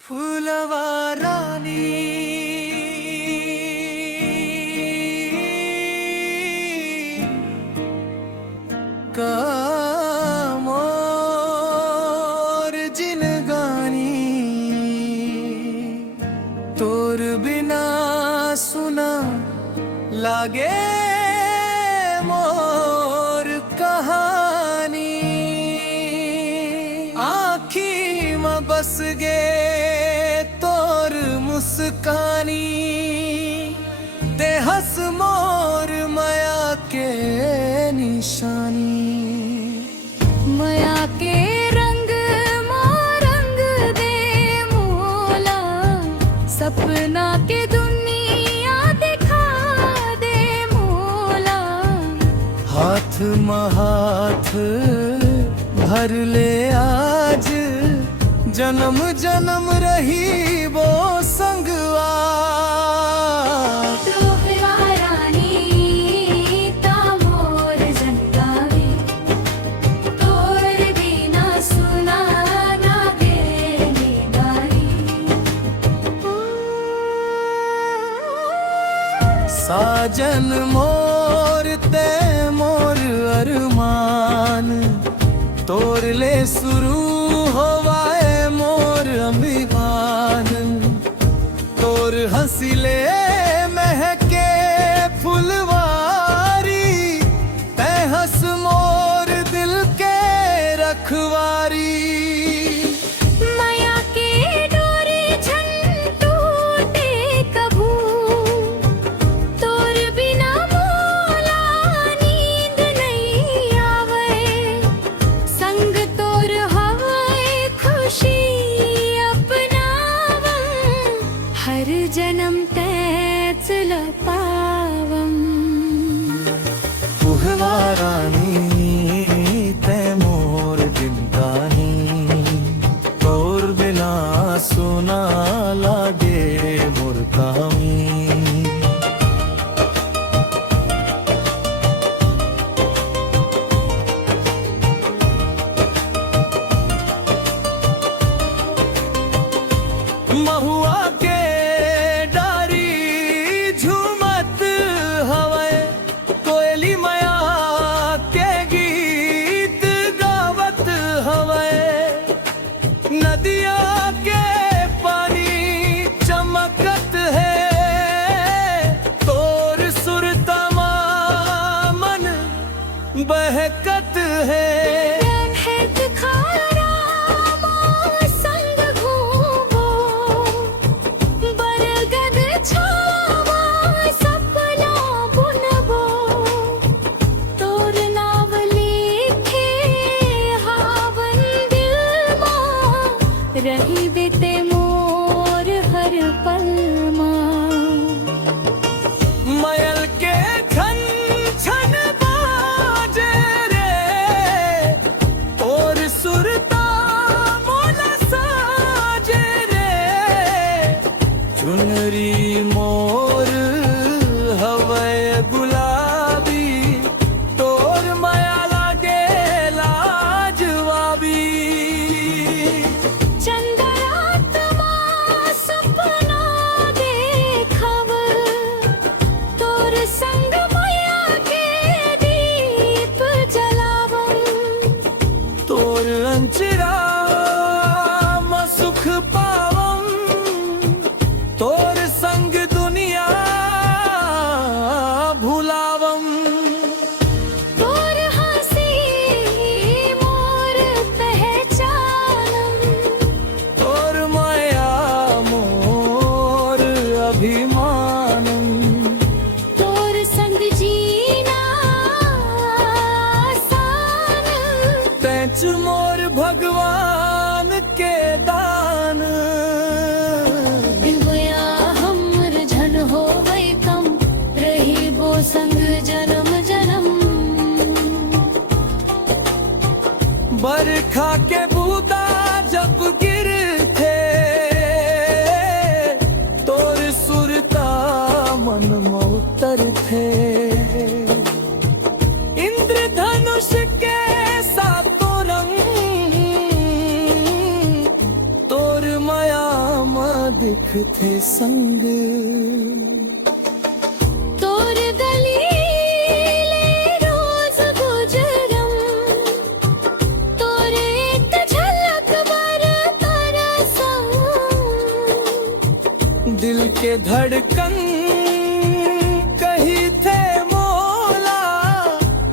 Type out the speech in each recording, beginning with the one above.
फूलवा रानी का मोर जिनगानी तोर बिना सुना लागे मोर कहानी आँखी में बस गे तोर मुस्कानी ते हंस मोर माया के निशानी माया के रंग मोरंग दे मोला सपना के दुनिया दिखा दे मोला हाथ में हाथ भर ले आज जन्म जन्म रही वो संगवा तोहरा रानी ता मोर जनतावे तोर बिना सुना लागे निगारी साजन मोर ते मोर अरमान तोर ले शुरू होवाए मोर अभिमान तोर हंसिले महके फुलवारी ते हंस मोर दिल के रखवारी माया के डोरे छन टूटे कभू तोर बिना मोला नींद नहीं आवे संग तोर हवे खुशी अपनावम हर जन्म तैच लपावम फूलवा रानी ते मोर जिनगानी तोर बिना सुना लागे मोर कहानी महुआ के डारी झूमत हवे कोयली माया के गीत गावत हवे नदिया के पानी चमकत है तोर सुरतमा मन बहकत है है खारा संग घूमो बरगद छावा सपना बुनबो तोर नाव लिखे हावन दिल मां रही बेते मोर हर पल मां मयल के छन छन बाजे रे और सुरता मोला साजे रे चुनरी मोर हवे गुलाबी तोर माया लागे लाजवाबी चंद्रात दिखते संग तोर दलीले रोज गुजरम तोर एक झलक बर तरसम दिल के धड़कन कही थे मोला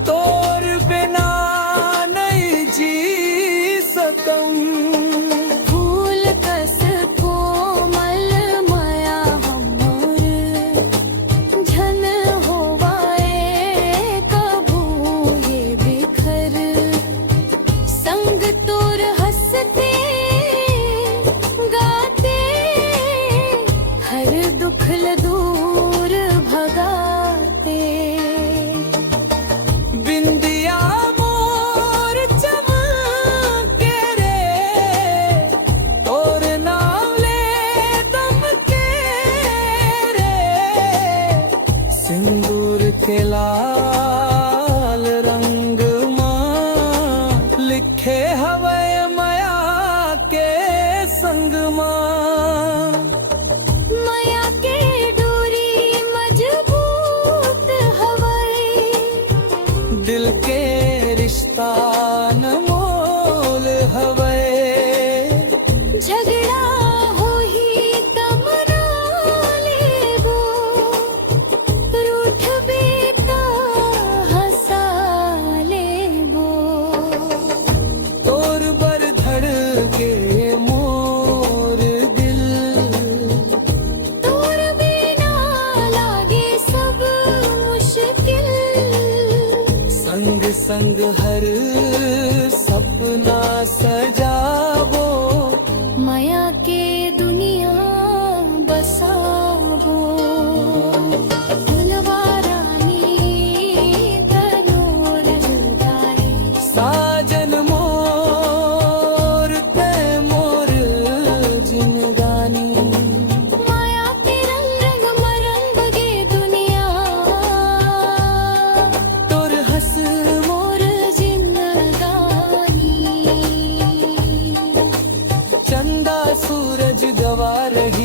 तोर बिना नहीं जी सकम फूल कस कोमल माया हमर झन होवाए कभू ये बिखर संग तोर हंसते गाते हर दुख दूर भगाते बिंदिया मोर चमके रे तोर नाम ले दम के रे सिंदूर के लाल रंग मां लिखे हवे माया के संग मां माया के डोरी मजबूत हवाई दिल के रिश्ता अनमोल हवे झगड़ा हो ही तम ना लेबो रूठ बेता हंसा लेबो तोर बर धड़ के मोर दिल तोर बिना लागे सब मुश्किल संग संग हर सपना सजावो माया के दुनिया बसावो फुलवारानी तनोर जुदाई साजन मोर ते मोर जिनगानी माया के रंग रंग मरंग गे दुनिया तोर हंस मोर जिंदगानी चंदा सूरज गवा रही